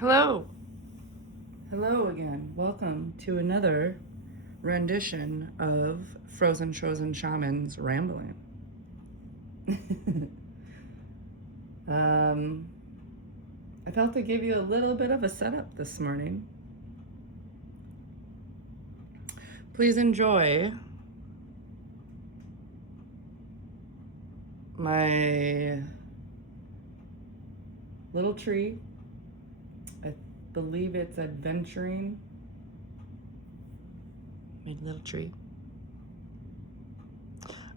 Hello. Hello again. Welcome to another rendition of Frozen Chozen Shaman's Rambling. I felt to give you a little bit of a setup this morning. Please enjoy my little tree. I believe it's adventuring. My little tree.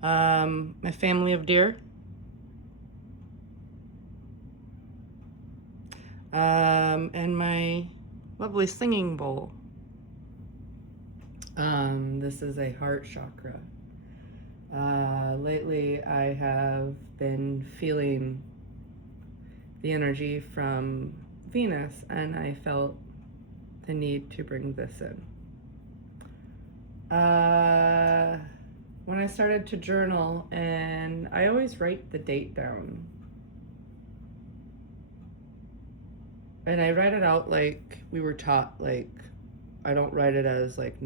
My family of deer. And my lovely singing bowl. This is a heart chakra. Lately, I have been feeling the energy from Venus, and I felt the need to bring this in. When I started to journal, and I always write the date down. And I write it out like we were taught, like, I don't write it as like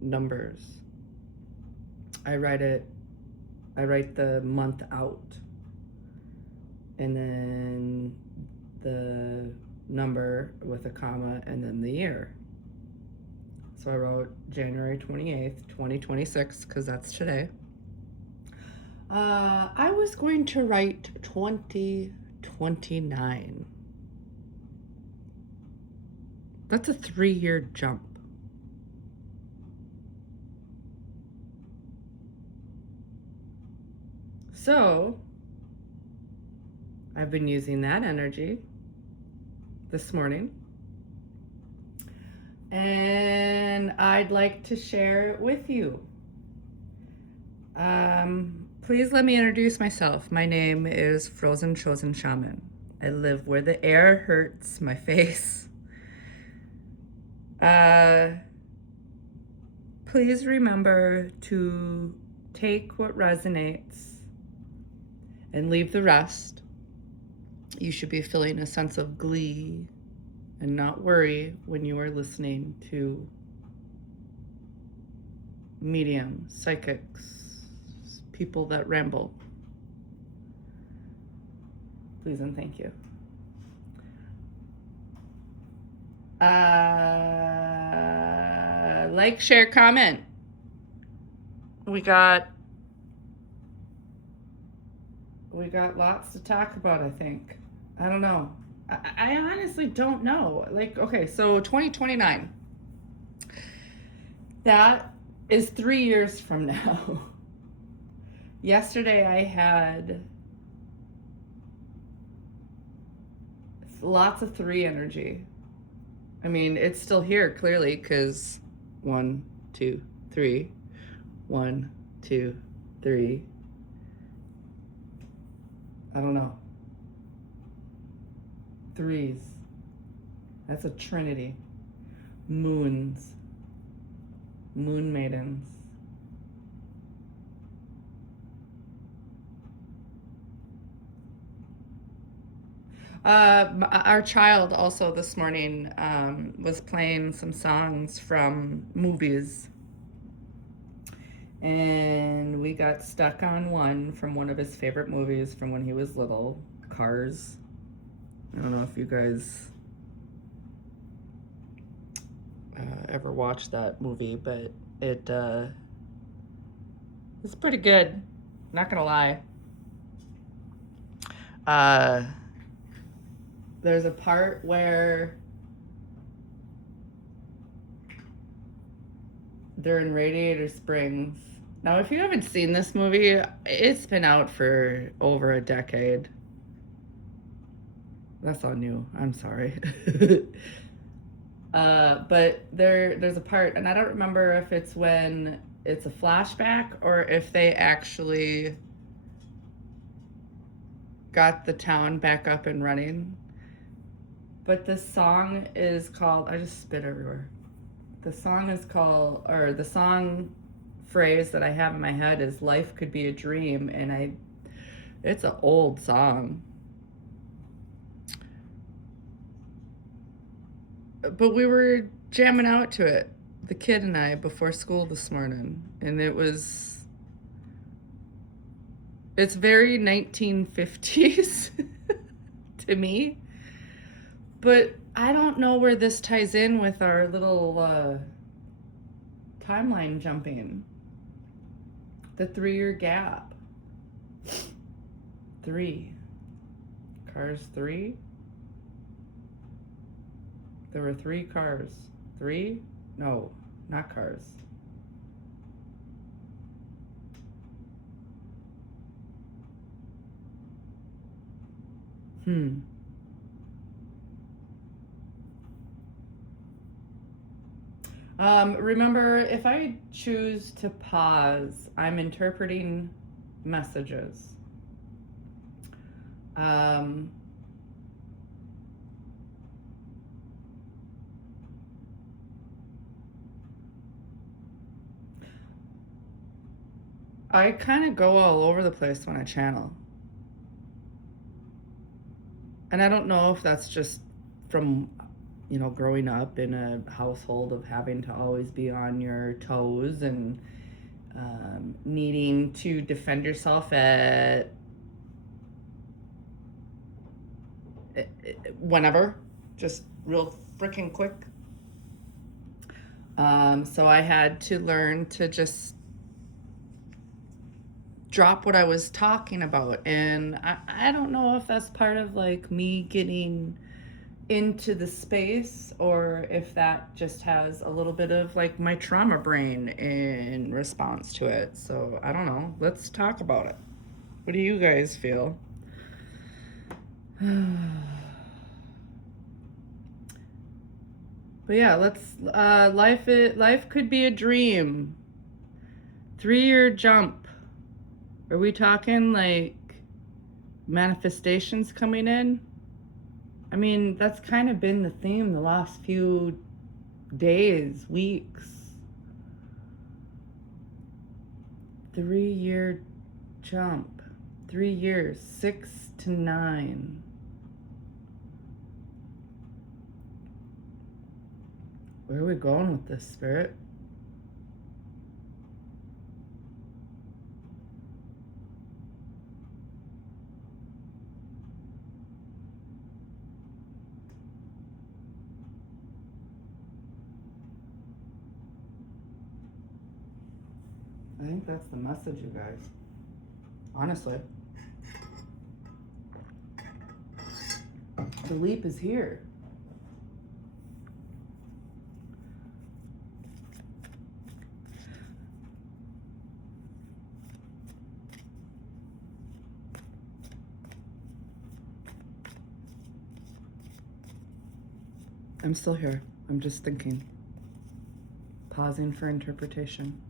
numbers. I write the month out, and then the number with a comma, and then the year. So I wrote January 28th, 2026, because that's today. I was going to write 2029. That's a 3-year jump. So I've been using that energy this morning, and I'd like to share it with you. Please let me introduce myself. My name is Frozen Chozen Shaman. I live where the air hurts my face. Please remember to take what resonates and leave the rest. You should be feeling a sense of glee and not worry when you are listening to mediums, psychics, people that ramble. Please and thank you. Like, share, comment. We got lots to talk about, I think. I don't know. I honestly don't know. Like, okay, so 2029. That is 3 years from now. Yesterday I had lots of 3 energy. I mean, it's still here clearly because 1, 2, 3. 1, 2, 3. I don't know. 3s. That's a trinity. Moons. Moon maidens. Our child also this morning was playing some songs from movies. And we got stuck on one from one of his favorite movies from when he was little, Cars. I don't know if you guys ever watched that movie, but it's pretty good, not gonna lie. There's a part where they're in Radiator Springs. Now, if you haven't seen this movie, it's been out for over a decade. That's on you. I'm sorry. But there's a part, and I don't remember if it's when it's a flashback or if they actually got the town back up and running. But the song is called, I just spit everywhere. The song is called, or the song phrase that I have in my head is "Life could be a dream," and it's an old song. but we were jamming out to it, the kid and I, before school this morning, and it's very 1950s to me, but I don't know where this ties in with our little timeline jumping. The 3-year gap. 3. Cars 3? There were 3 cars. 3? No, not cars. Remember, if I choose to pause, I'm interpreting messages. I kind of go all over the place when I channel. And I don't know if that's just from, growing up in a household of having to always be on your toes and needing to defend yourself at whenever, just real freaking quick. So I had to learn to just drop what I was talking about. And I don't know if that's part of like me getting into the space or if that just has a little bit of like my trauma brain in response to it. So I don't know. Let's talk about it. What do you guys feel? But yeah, let's life could be a dream. 3-year jump. Are we talking like manifestations coming in? I mean, that's kind of been the theme the last few days, weeks. 3-year jump. 3 years, 6 to 9. Where are we going with this, Spirit? I think that's the message, you guys. Honestly. The leap is here. I'm still here. I'm just thinking. Pausing for interpretation.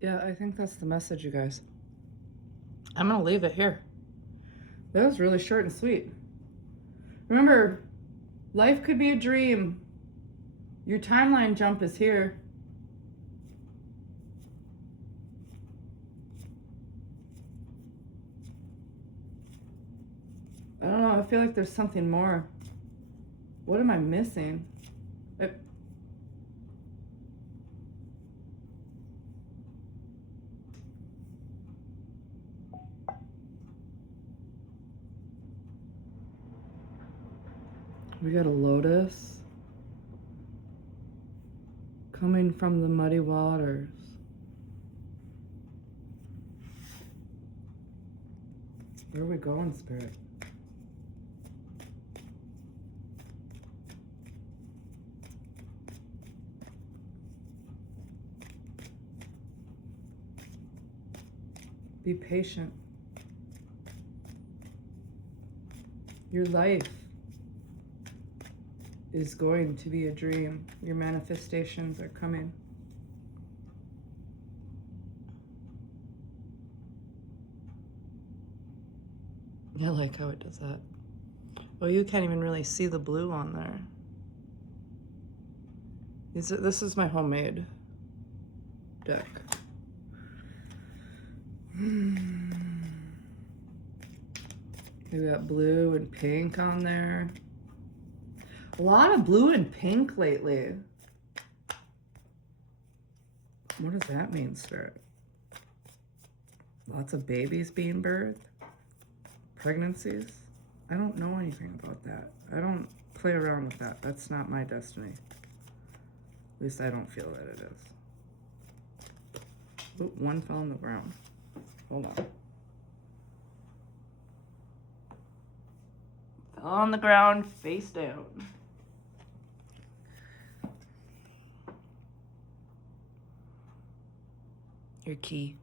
Yeah, I think that's the message, you guys. I'm going to leave it here. That was really short and sweet. Remember, life could be a dream. Your timeline jump is here. I don't know. I feel like there's something more. What am I missing? We got a lotus coming from the muddy waters. Where are we going, Spirit? Be patient. Your life is going to be a dream. Your manifestations are coming. I like how it does that. Oh, you can't even really see the blue on there. This is my homemade deck. We got blue and pink on there. A lot of blue and pink lately. What does that mean, Spirit? Lots of babies being birthed? Pregnancies? I don't know anything about that. I don't play around with that. That's not my destiny. At least I don't feel that it is. Oh, one fell on the ground. Hold on. Fell on the ground, face down. Your key.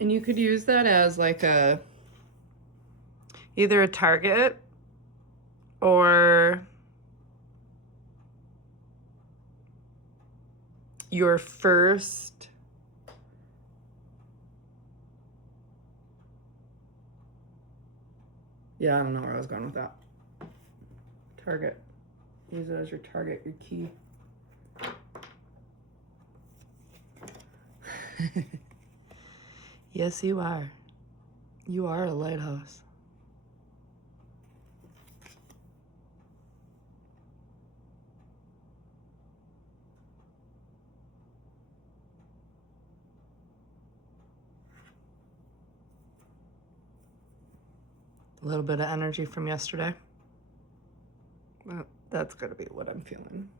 And you could use that as like either a target or your first I don't know where I was going with that. Target. Use it as your target, your key. Yes, you are. You are a lighthouse. A little bit of energy from yesterday. Well, that's gonna be what I'm feeling.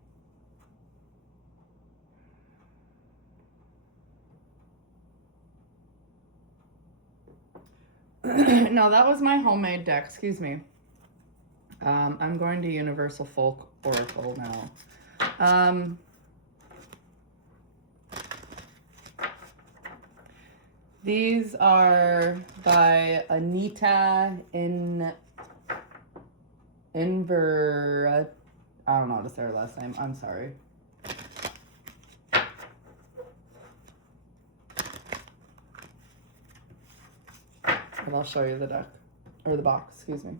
No, that was my homemade deck, excuse me. I'm going to Universal Folk Oracle now. These are by Anita Inver. I don't know how to say her last name. I'm sorry. And I'll show you the deck, or the box, excuse me.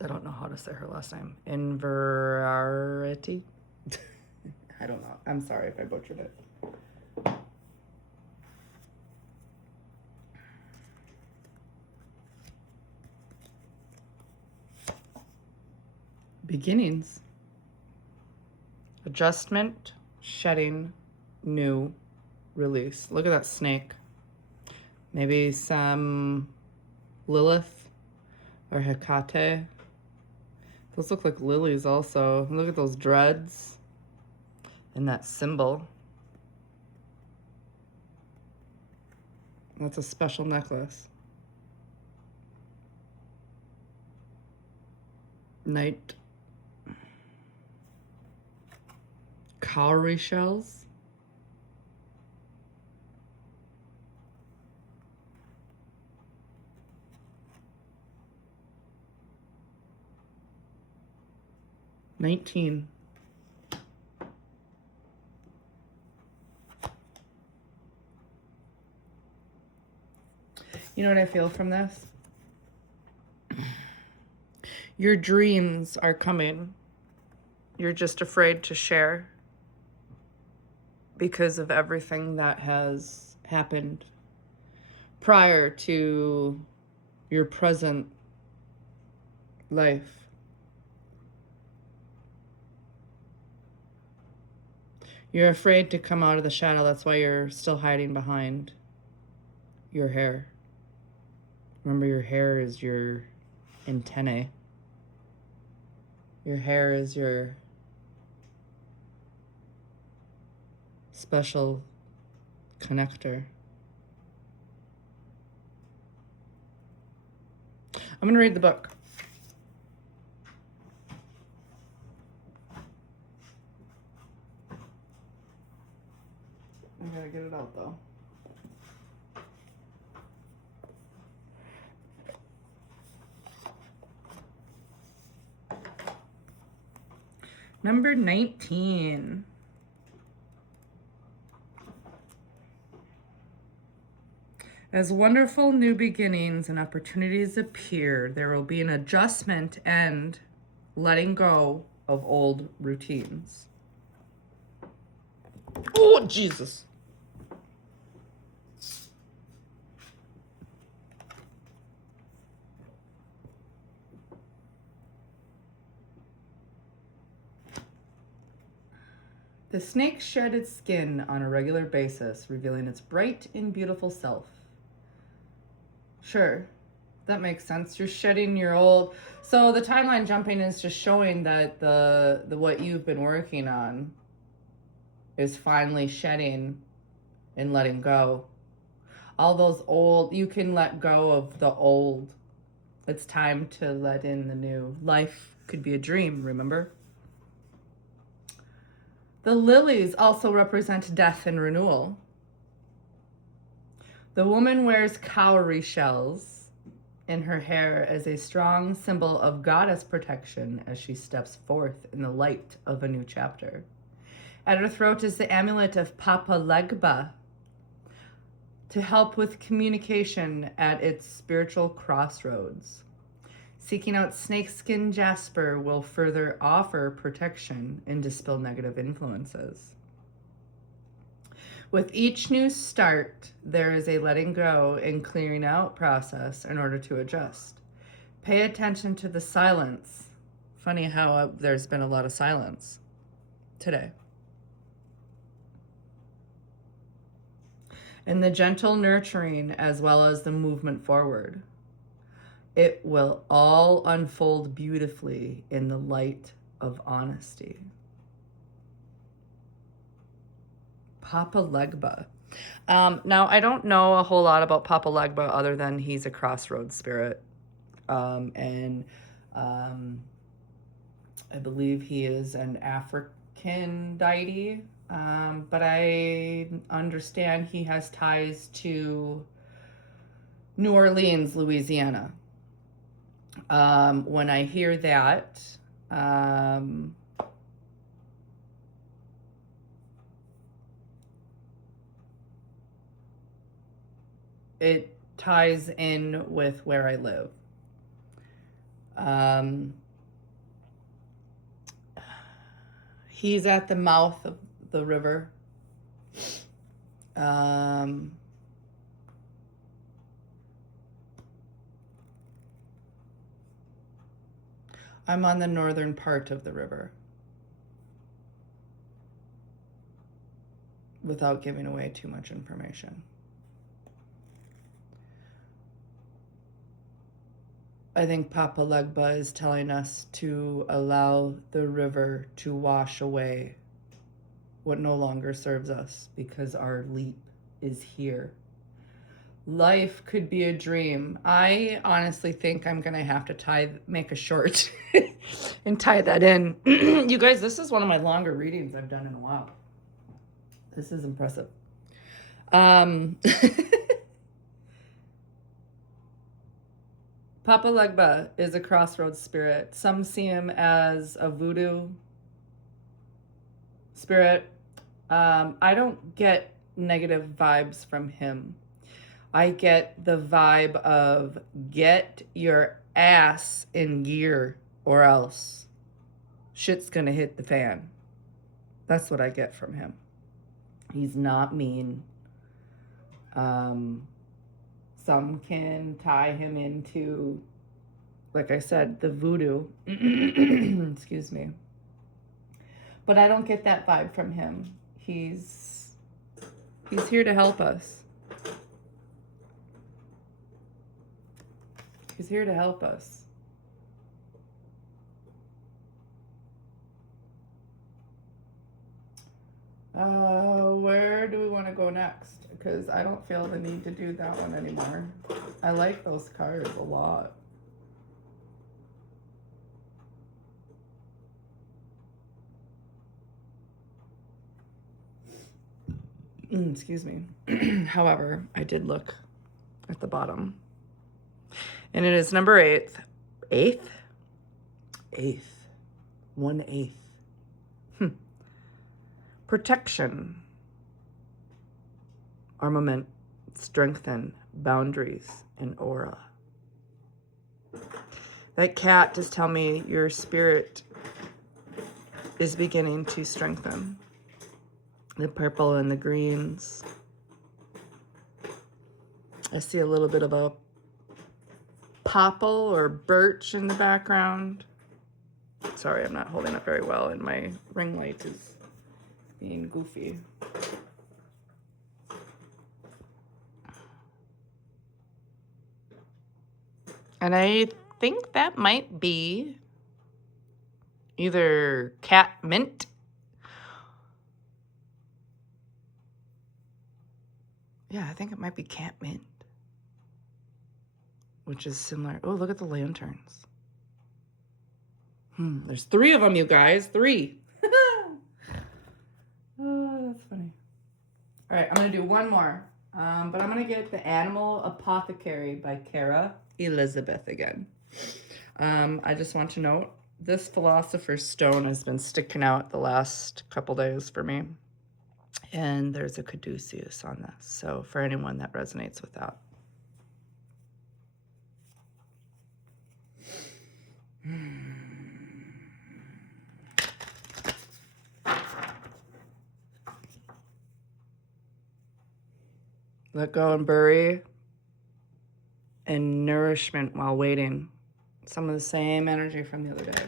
I don't know how to say her last name. Inverarity? I don't know. I'm sorry if I butchered it. Beginnings. Adjustment, shedding, new, release. Look at that snake. Maybe some Lilith or Hecate. Those look like lilies also. Look at those dreads and that symbol. That's a special necklace. Night. Cowrie shells. $19. You know what I feel from this? Your dreams are coming. You're just afraid to share because of everything that has happened prior to your present life. You're afraid to come out of the shadow. That's why you're still hiding behind your hair. Remember, your hair is your antennae. Your hair is your special connector. I'm going to read the book. I gotta get it out though. Number 19. As wonderful new beginnings and opportunities appear, there will be an adjustment and letting go of old routines. Oh, Jesus. The snake shed its skin on a regular basis, revealing its bright and beautiful self. Sure, that makes sense. You're shedding your old... So the timeline jumping is just showing that the what you've been working on is finally shedding and letting go. All those old... You can let go of the old. It's time to let in the new. Life could be a dream, remember? The lilies also represent death and renewal. The woman wears cowrie shells in her hair as a strong symbol of goddess protection as she steps forth in the light of a new chapter. At her throat is the amulet of Papa Legba to help with communication at its spiritual crossroads. Seeking out snakeskin jasper will further offer protection and dispel negative influences. With each new start, there is a letting go and clearing out process in order to adjust. Pay attention to the silence. Funny how there's been a lot of silence today. And the gentle nurturing as well as the movement forward. It will all unfold beautifully in the light of honesty. Papa Legba. Now, I don't know a whole lot about Papa Legba other than he's a crossroads spirit. I believe he is an African deity. But I understand he has ties to New Orleans, Louisiana. When I hear that, it ties in with where I live. He's at the mouth of the river. I'm on the northern part of the river. Without giving away too much information. I think Papa Legba is telling us to allow the river to wash away what no longer serves us because our leap is here. Life could be a dream. I honestly think I'm gonna have to make a short and tie that in. You guys, this is one of my longer readings I've done in a while. This is impressive. Papa Legba is a crossroads spirit. Some see him as a voodoo spirit. I don't get negative vibes from him. I get the vibe of get your ass in gear or else shit's gonna hit the fan. That's what I get from him. He's not mean. Some can tie him into, like I said, the voodoo. Excuse me. But I don't get that vibe from him. He's here to help us. He's here to help us. Where do we want to go next? Because I don't feel the need to do that one anymore. I like those cards a lot. Excuse me. However, I did look at the bottom. And it is number 8. 8th? 8th. 1/8. Protection. Armament. Strengthen. Boundaries. And aura. That cat just tell me your spirit is beginning to strengthen. The purple and the greens. I see a little bit of a popple or birch in the background. Sorry, I'm not holding up very well and my ring light is being goofy. And I think that might be either cat mint Yeah, I think it might be cat mint, which is similar. Oh, look at the lanterns. There's 3 of them, you guys. 3. Oh, that's funny. All right, I'm going to do one more. But I'm going to get The Animal Apothecary by Kara Elizabeth again. I just want to note, this Philosopher's Stone has been sticking out the last couple days for me. And there's a caduceus on this. So for anyone that resonates with that. Let go and bury and nourishment while waiting. Some of the same energy from the other day.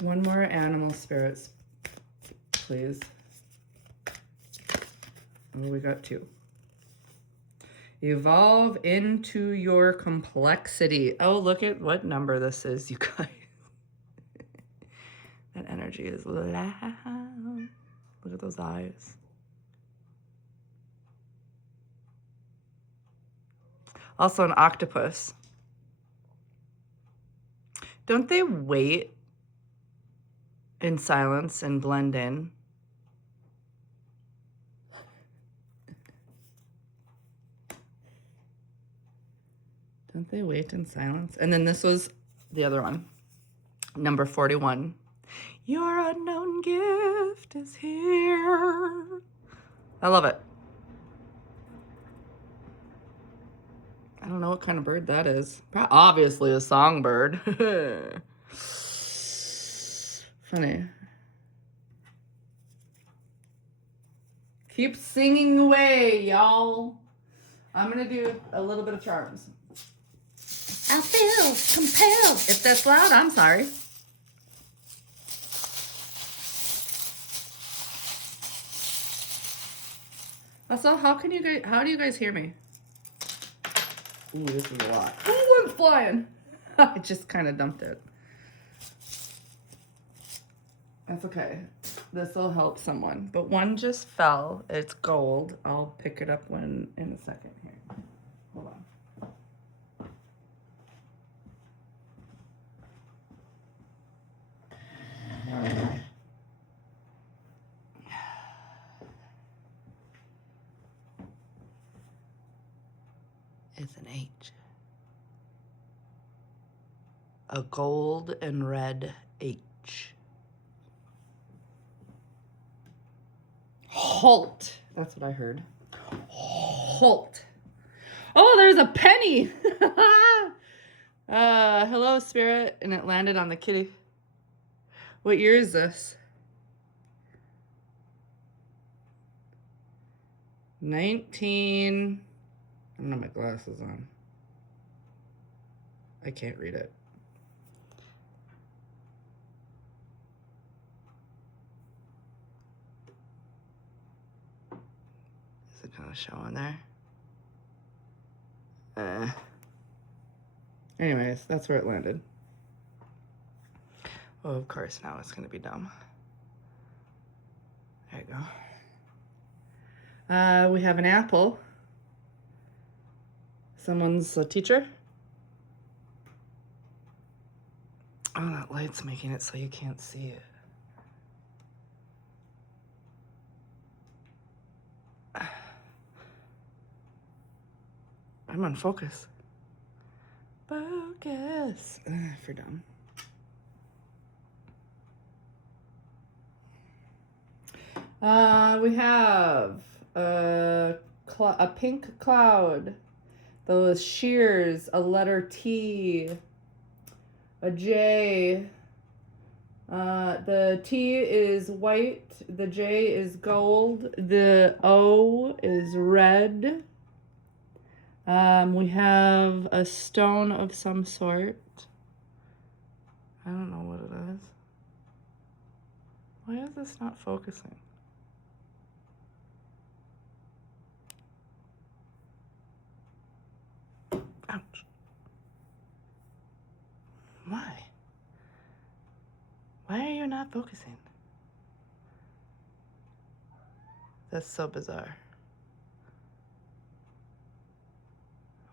One more animal spirits, please. Oh, we got 2. Evolve into your complexity. Oh, look at what number this is, you guys. That energy is loud. Look at those eyes. Also an octopus. Don't they wait in silence and blend in? Don't they wait in silence? And then this was the other one, number 41. Your unknown gift is here. I love it. I don't know what kind of bird that is. Obviously a songbird. Funny. Keep singing away, y'all. I'm gonna do a little bit of charms. I feel compelled. If that's loud, I'm sorry. Also, how do you guys hear me? Ooh, this is a lot. Ooh, it's flying. I just kind of dumped it. That's okay. This will help someone. But one just fell. It's gold. I'll pick it up in a second here. Hold on. It's an H. A gold and red H. Halt. That's what I heard. Halt. Oh, there's a penny. Hello, spirit. And it landed on the kitty. What year is this? 19. I don't have my glasses on. I can't read it. Is it gonna show on there? Anyways, that's where it landed. Oh, of course, now it's gonna be dumb. There you go. We have an apple. Someone's a teacher. Oh, that light's making it so you can't see it. I'm on focus. Focus. For dumb. We have a pink cloud, those shears, a letter T, a J. The T is white, the J is gold, the O is red. We have a stone of some sort. I don't know what it is. Why is this not focusing? Ouch. Why? Why are you not focusing? That's so bizarre.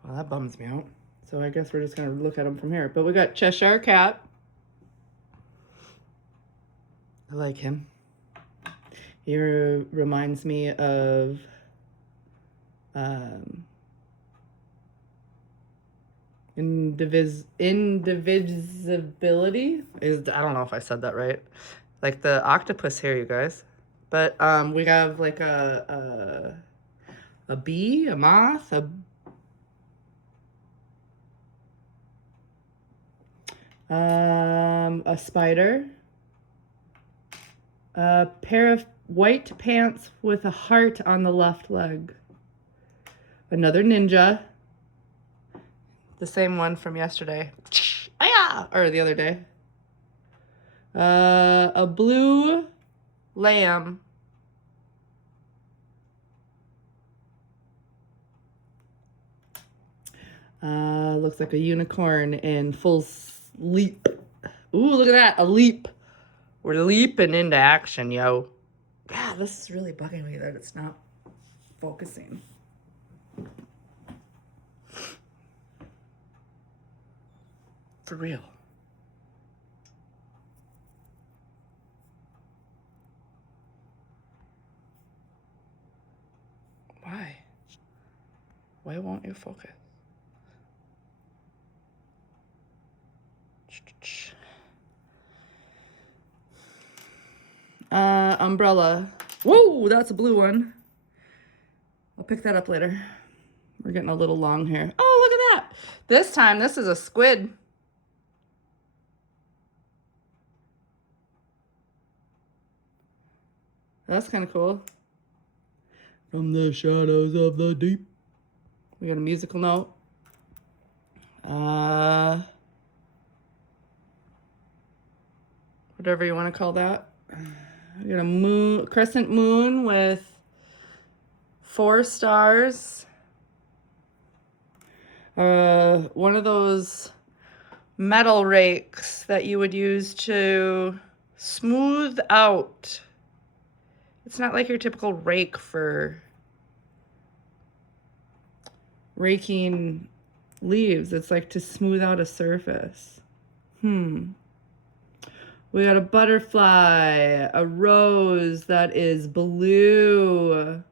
Well, that bums me out. So I guess we're just gonna look at them from here. But we got Cheshire Cat. I like him. He reminds me of indivisibility. I don't know if I said that right. Like the octopus here, you guys. But we have like a bee, a moth, a spider, a pair of white pants with a heart on the left leg, another ninja, the same one from yesterday, or the other day, a blue lamb, looks like a unicorn in full leap. Ooh, look at that, a leap. We're leaping into action, yo. God, this is really bugging me that it's not focusing. For real. Why? Why won't you focus? Umbrella. Whoa, that's a blue one. I'll pick that up later. We're getting a little long here. Oh, look at that. This time, this is a squid. That's kind of cool. From the shadows of the deep. We got a musical note. Whatever you want to call that. We got a crescent moon with 4 stars. One of those metal rakes that you would use to smooth out. It's not like your typical rake for raking leaves. It's like to smooth out a surface. We got a butterfly, a rose that is blue,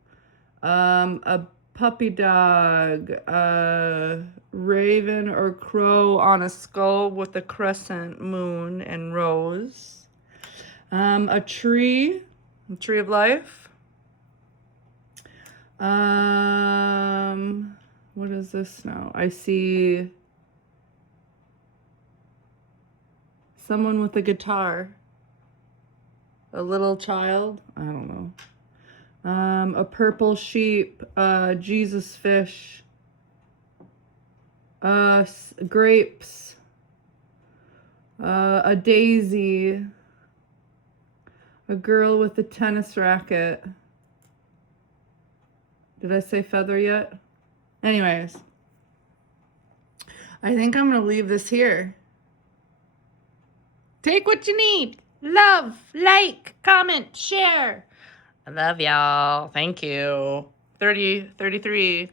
a puppy dog, a raven or crow on a skull with a crescent moon and rose, a tree of life. What is this now? I see someone with a guitar. A little child. I don't know. A purple sheep. Jesus fish. Grapes. A daisy. A girl with a tennis racket. Did I say feather yet? Anyways, I think I'm going to leave this here. Take what you need. Love, like, comment, share. I love y'all. Thank you. 33.